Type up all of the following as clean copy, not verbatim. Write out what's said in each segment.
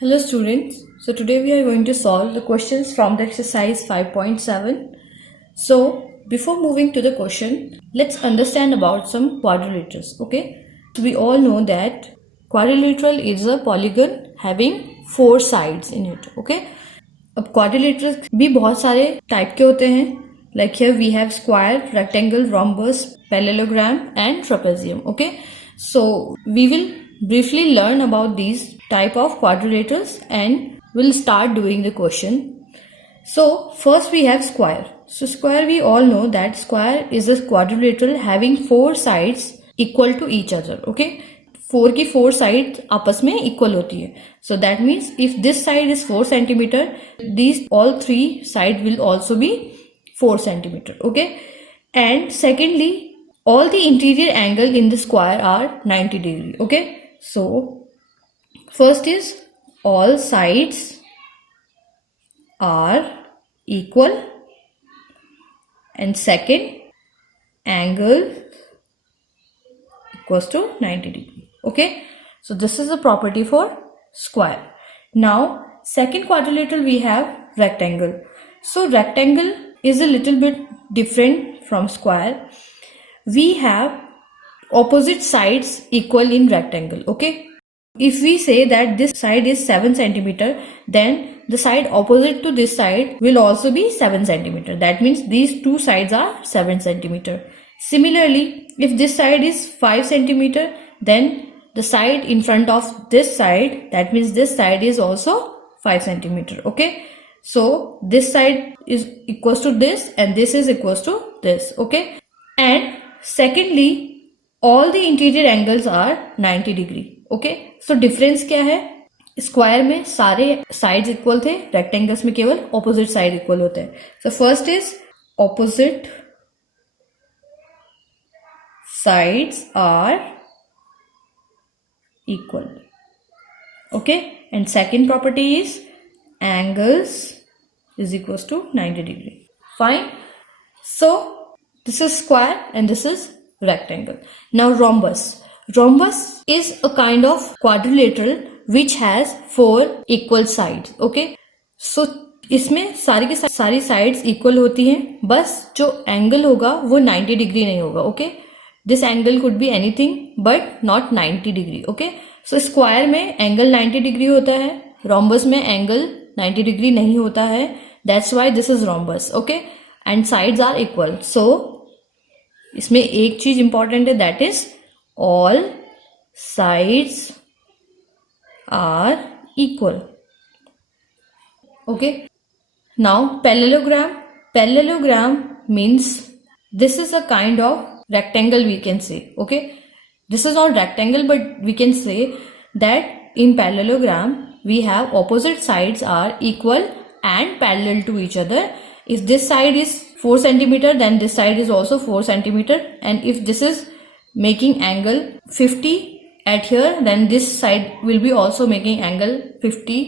Hello students, so today we are going to solve the questions from the exercise 5.7. So before moving to the question, let's understand about some quadrilaterals, okay? We all know that quadrilateral is a polygon having four sides in it, okay? अब quadrilaterals भी बहुत सारे type के होते हैं. Like here we have square, rectangle, rhombus, parallelogram and trapezium, okay? So we will briefly learn about these type of quadrilaterals and we'll start doing the question. So first we have square. So square, we all know that square is a quadrilateral having four sides equal to each other, okay? Four की four side आपस में equal होती है. So that means if this side is 4 centimetre, these all three side will also be 4 centimetre, okay? And secondly, all the interior angle in the square are 90 degree, okay? So first is all sides are equal and second angle equals to 90 degree, okay? So this is the property for square. Now second quadrilateral we have rectangle. So rectangle is a little bit different from square. We have opposite sides equal in rectangle, okay? If we say that this side is 7 centimeter, then the side opposite to this side will also be 7 centimeter. That means these two sides are 7 centimeter. Similarly, if this side is 5 centimeter, then the side in front of this side, that means this side is also 5 centimeter, okay? So this side is equals to this and this is equals to this, okay? And secondly, all the interior angles are 90 degree, okay? So difference क्या है? Square में सारे sides equal थे, rectangles में केवल opposite side equal होते हैं. So first is opposite sides are equal, okay? And second property is angles is equals to 90 degree. Fine. So this is square and this is rectangle. Now rhombus. Rhombus is a kind of quadrilateral which has four equal sides, okay? So इसमें सारी की सारी sides equal होती हैं, बस जो angle होगा वो 90 डिग्री नहीं होगा, okay? This angle could be anything but not 90 degree, okay? So square में एंगल 90 डिग्री होता है, रोम्बस में एंगल 90 डिग्री नहीं होता है. That's why this is rhombus, okay? And sides are equal. So इसमें एक चीज इंपॉर्टेंट है, that is all sides are equal, okay? Now parallelogram. Parallelogram means this is a kind of rectangle, we can say, okay? This is not rectangle, but we can say that in parallelogram we have opposite sides are equal and parallel to each other. If this side is 4 centimeter, then this side is also 4 centimeter, and if this is making angle 50 at here, then this side will be also making angle 50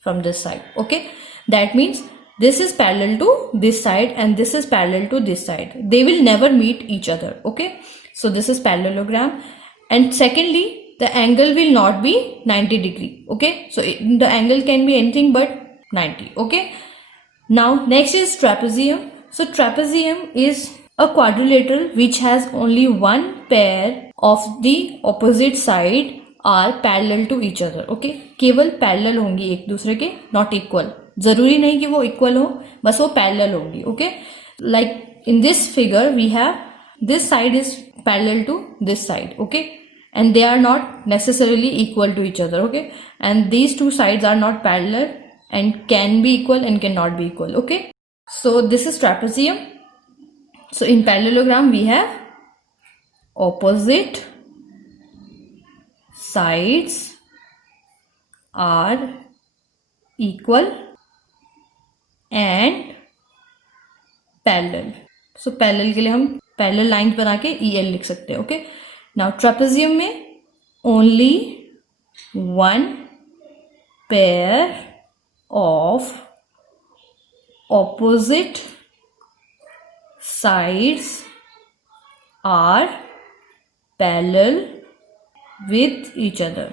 from this side, okay? That means this is parallel to this side and this is parallel to this side. They will never meet each other, okay? So this is parallelogram. And secondly, the angle will not be 90 degree, okay? So the angle can be anything but 90, okay? Now next is trapezium. So trapezium is a quadrilateral which has only one pair of the opposite side are parallel to each other, okay? केवल parallel होंगी एक दूसरे के, not equal. जरूरी नहीं कि वो equal हो, बस वो पैरेलल होंगी, okay? Like in this figure we have this side is parallel to this side, okay? And they are not necessarily equal to each other, okay? And these two sides are not parallel and can be equal and cannot be equal, okay? So this is trapezium. So in parallelogram we have opposite sides are equal and parallel. So parallel के लिए हम parallel lines बना के EL लिख सकते हैं, okay? Now trapezium में only one pair of opposite sides are parallel with each other.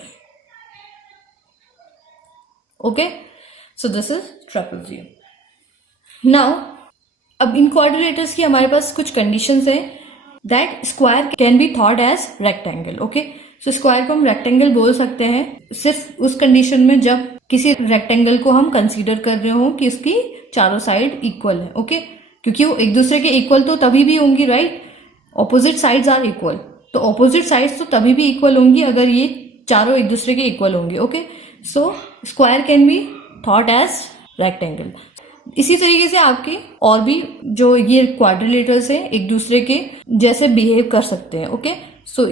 Okay, so this is trapezium. Now, अब इन क्वाड्रिलेटर्स की हमारे पास कुछ कंडीशंस हैं that square can be thought as rectangle. Okay, so square को हम rectangle बोल सकते हैं सिर्फ उस कंडीशन में जब किसी रेक्टेंगल को हम कंसीडर कर रहे हो कि उसकी चारों साइड इक्वल है. ओके, क्योंकि वो एक दूसरे के इक्वल तो तभी भी होंगी, right? Opposite sides are equal, तो ऑपोजिट साइड्स तो तभी भी इक्वल होंगी अगर ये चारों एक दूसरे के इक्वल होंगे. Okay, so square can be thought as rectangle. इसी तरीके से आपके और भी जो ये क्वाड्रिलेटर्स हैं एक दूसरे के जैसे बिहेव कर सकते हैं. ओके, सो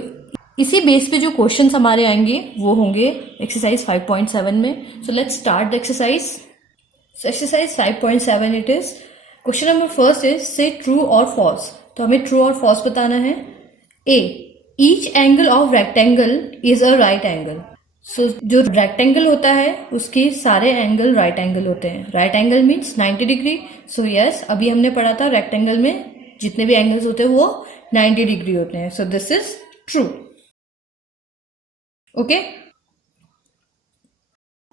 इसी बेस पे जो क्वेश्चंस हमारे आएंगे वो होंगे एक्सरसाइज 5.7 में. So let's start the exercise. So exercise 5.7 it is question number first is से ट्रू और फॉल्स. तो हमें ट्रू और फॉल्स बताना है. A, each angle of rectangle is a right angle. So जो रेक्टेंगल होता है उसके सारे एंगल राइट एंगल होते हैं. Right angle means 90 degree. So yes, अभी हमने पढ़ा था रेक्टेंगल में जितने भी एंगल्स होते हैं वो 90 डिग्री होते हैं. So this is true. Okay,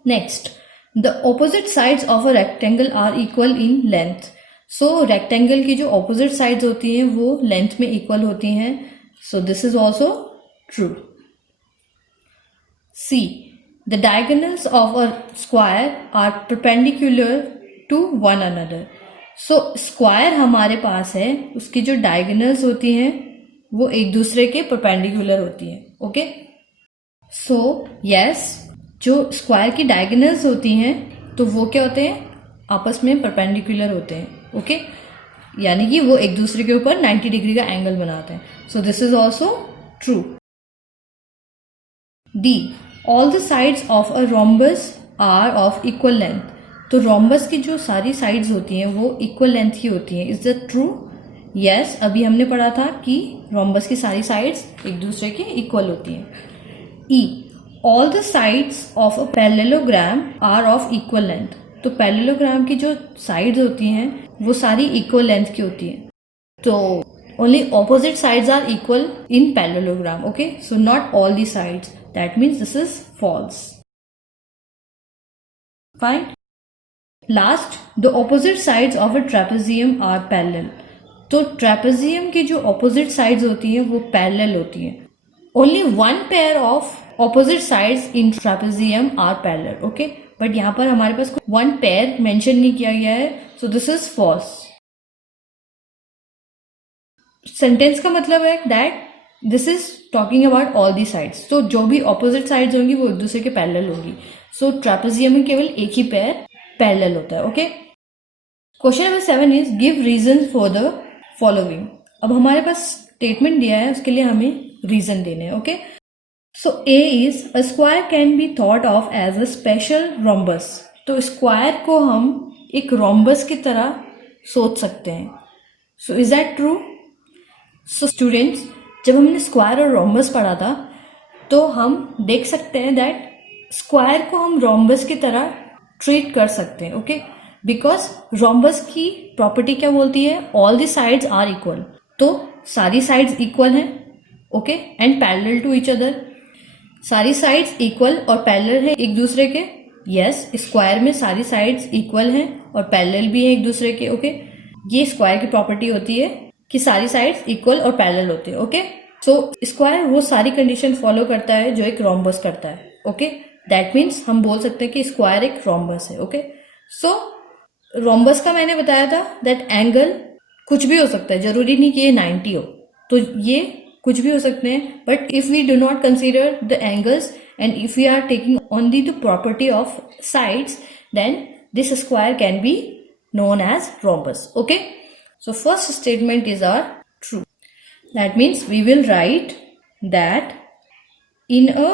next, the opposite sides of a rectangle are equal in length. So rectangle की जो ऑपोजिट साइड्स होती हैं वो लेंथ में इक्वल होती हैं. So this is also true. C, the diagonals of a square are perpendicular to one another. So square हमारे पास है, उसकी जो diagonals होती हैं वो एक दूसरे के perpendicular होती हैं. ओके, सो यस, जो square की diagonals होती हैं तो वो क्या होते हैं, आपस में perpendicular होते हैं. ओके, यानी कि वो एक दूसरे के ऊपर 90 डिग्री का एंगल बनाते हैं. So this is also true. D, all the sides of a rhombus are of equal length. तो rhombus की जो सारी sides होती हैं वो equal length की होती हैं. Is that true? Yes, अभी हमने पढ़ा था कि rhombus की सारी sides एक दूसरे के equal होती हैं. E, all the sides of a parallelogram are of equal length. तो parallelogram की जो sides होती हैं वो सारी equal length की होती हैं. तो only opposite sides are equal in parallelogram. Okay, so not all the sides. That means this is false. Fine. Last, the opposite sides of a trapezium are parallel. तो trapezium की जो opposite sides होती हैं वो parallel होती हैं. Only one pair of opposite sides in trapezium are parallel. Okay, but यहाँ पर हमारे पास one pair mention नहीं किया गया है. So this is false. Sentence का मतलब है that this is talking about all the sides. तो जो भी ऑपोजिट साइड्स होंगी वो एक दूसरे के पैरेलल होगी. सो ट्रापेजियम में केवल एक ही पैर पैरेलल होता है. Okay, question number 7 is give reason for the following. अब हमारे पास स्टेटमेंट दिया है, उसके लिए हमें रीजन देने हैं. Okay, so A is a square can be thought of as a special rhombus. तो स्क्वायर को हम एक रोम्बस की तरह सोच सकते हैं. So is that true? So students, जब हमने स्क्वायर और रोम्बस पढ़ा था तो हम देख सकते हैं दैट स्क्वायर को हम रोम्बस की तरह ट्रीट कर सकते हैं. ओके, बिकॉज रोम्बस की प्रॉपर्टी क्या बोलती है, all the sides are equal. तो सारी साइड्स इक्वल हैं. Okay, and parallel to each other. सारी साइड्स इक्वल और पैरेलल है एक दूसरे के. यस, स्क्वायर में सारी साइड्स इक्वल हैं और पैरेलल भी है एक दूसरे के. ओके, ये स्क्वायर की प्रॉपर्टी होती है कि सारी साइड्स इक्वल और पैरेलल होते हैं. ओके, सो स्क्वायर वो सारी कंडीशन फॉलो करता है जो एक रोम्बस करता है. ओके, दैट मीन्स हम बोल सकते हैं कि स्क्वायर एक रोम्बस है. ओके, सो रोम्बस का मैंने बताया था दैट एंगल कुछ भी हो सकता है, जरूरी नहीं कि ये 90 हो. तो ये कुछ भी हो सकते हैं, but if we do not consider the angles and if we are taking only the property of sides, then this square can be known as rhombus. Okay, so first statement is our true. That means we will write that in a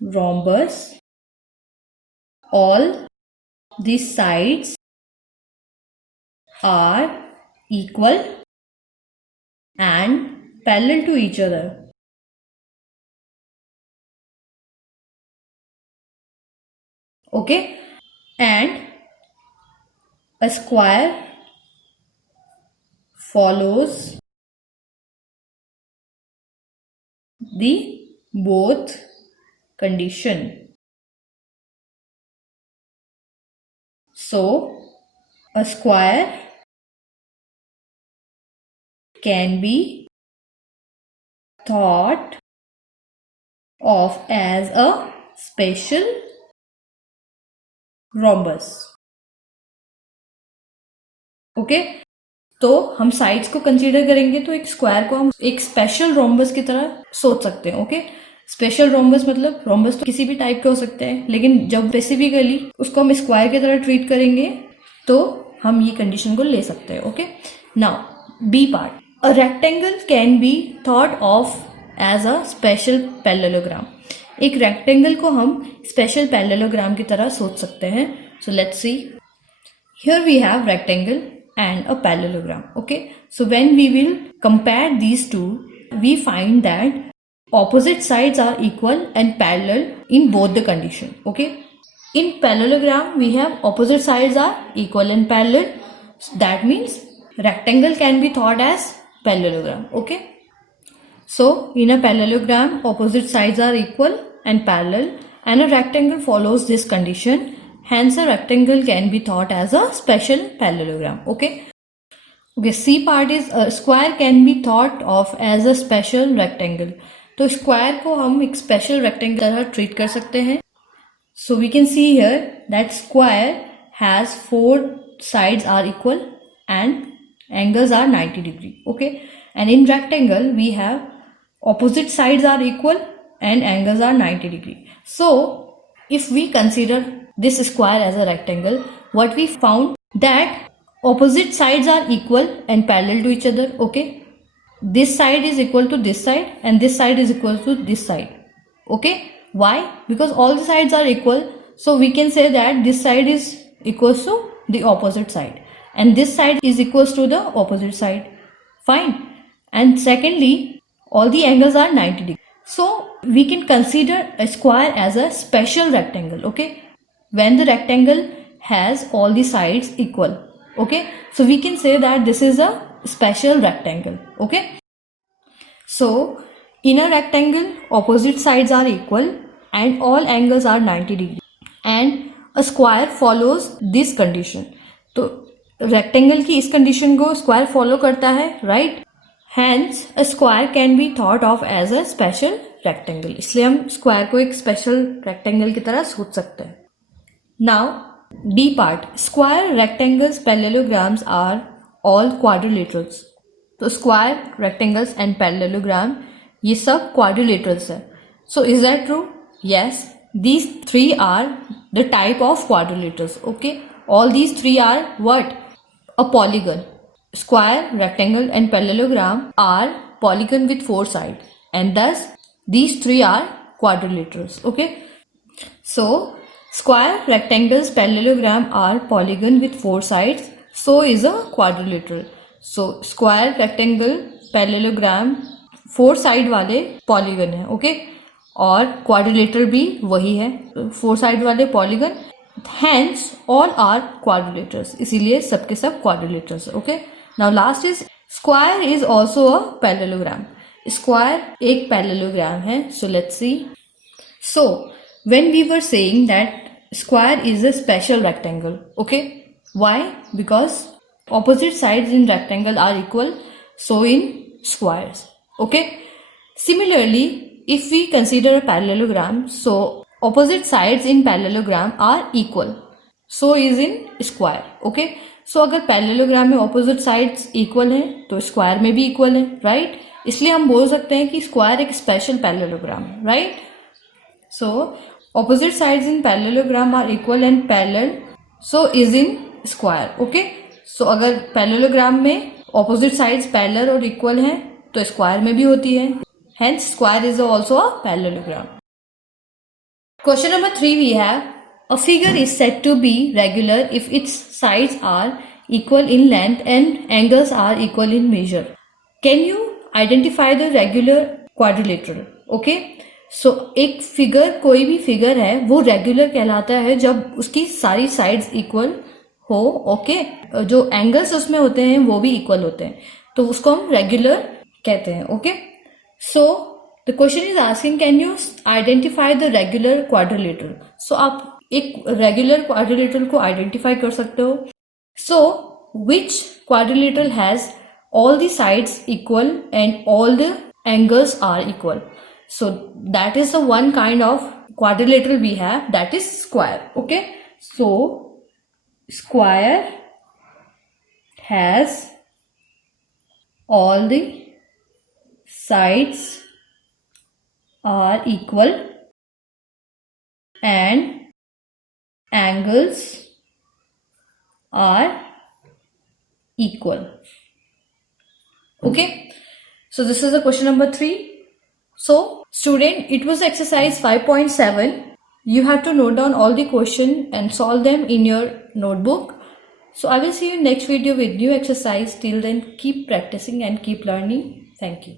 rhombus all the sides are equal and parallel to each other. Okay, and a square follows the both condition. So a square can be thought of as a special rhombus. Okay, तो हम sides को consider करेंगे तो एक square को हम एक special rhombus की तरह सोच सकते हैं. ओके, स्पेशल रोम्बस मतलब रोम्बस तो किसी भी टाइप के हो सकते हैं, लेकिन जब स्पेसिफिकली उसको हम स्क्वायर की तरह ट्रीट करेंगे तो हम ये कंडीशन को ले सकते हैं. Okay, now B part. A rectangle can be thought of as a special parallelogram. एक रेक्टेंगल को हम स्पेशल पैरेललोग्राम की तरह सोच सकते हैं. So let's see. Here we have rectangle and a parallelogram. Okay, so when we will compare these two, we find that opposite sides are equal and parallel in both the condition. Okay, in parallelogram we have opposite sides are equal and parallel. So that means rectangle can be thought as parallelogram. Okay, so in a parallelogram opposite sides are equal and parallel, and a rectangle follows this condition. Hence, a rectangle can be thought as a special parallelogram. Okay. Okay. C part is a square can be thought of as a special rectangle. तो square को हम एक special rectangle तरह treat कर सकते हैं. So we can see here that square has 4 sides are equal and angles are 90 degree. Okay. And in rectangle we have opposite sides are equal and angles are 90 degree. So if we consider this square as a rectangle, what we found that opposite sides are equal and parallel to each other. Okay, this side is equal to this side and this side is equal to this side. Okay, why? Because all the sides are equal, so we can say that this side is equals to the opposite side and this side is equals to the opposite side. Fine. And secondly, all the angles are 90 degrees. So we can consider a square as a special rectangle. Okay, when the rectangle has all the sides equal. Okay, so we can say that this is a special rectangle. Okay, so in a rectangle opposite sides are equal and all angles are 90 degree and a square follows this condition. तो rectangle की इस condition को square follow करता है, right? Hence a square can be thought of as a special rectangle. इसलिए हम square को एक special rectangle की तरह सोच सकते हैं. Now D part. Square, rectangles, parallelograms are all quadrilaterals. तो square, rectangles and parallelogram ये सब quadrilaterals है. So is that true? Yes. These three are the type of quadrilaterals. Okay. All these three are what? A polygon. Square, rectangle and parallelogram are polygon with 4 sides and thus these three are quadrilaterals. Okay. So square, rectangles, parallelogram are polygon with 4 sides. So is a quadrilateral. So square, rectangle, parallelogram 4 side वाले polygon है. Okay. और quadrilateral भी वही है, 4 side वाले polygon. Hence all are quadrilaterals. इसीलिए सबके सब quadrilaterals. Okay. Now last is square is also a parallelogram. Square एक parallelogram है. So let's see. So when we were saying that square is a special rectangle. Okay. Why? Because opposite sides in rectangle are equal. So in squares. Okay. Similarly, if we consider a parallelogram, so opposite sides in parallelogram are equal. So is in square. Okay. So अगर parallelogram में opposite sides equal हैं तो square में भी equal है, right? इसलिए हम बोल सकते हैं कि स्क्वायर एक स्पेशल पैरेललोग्राम है, right? So opposite sides in parallelogram are equal and parallel, so is in square. Okay, so अगर पैरेललोग्राम में ऑपोजिट साइड्स पैरेलल और इक्वल हैं तो स्क्वायर में भी होती है. Hence square is also a parallelogram. Question number 3 we have a figure is said to be regular if its sides are equal in length and angles are equal in measure. Can you identify the regular quadrilateral? Okay, so एक figure, कोई भी figure है वो regular कहलाता है जब उसकी सारी साइड्स इक्वल हो. ओके, जो एंगल्स उसमें होते हैं वो भी इक्वल होते हैं तो उसको हम रेगुलर कहते हैं. Okay, so the question is asking, can you identify the regular quadrilateral? So आप एक रेगुलर क्वाड्रिलेटरल को आइडेंटिफाई कर सकते हो. सो which quadrilateral has all the sides equal and all the angles are equal? So that is the one kind of quadrilateral we have, that is square. Okay, so square has all the sides are equal and angles are equal. Okay, so this is the question number 3. So student, it was exercise 5.7. you have to note down all the question and solve them in your notebook. So I will see you next video with new exercise. Till then, keep practicing and keep learning. Thank you.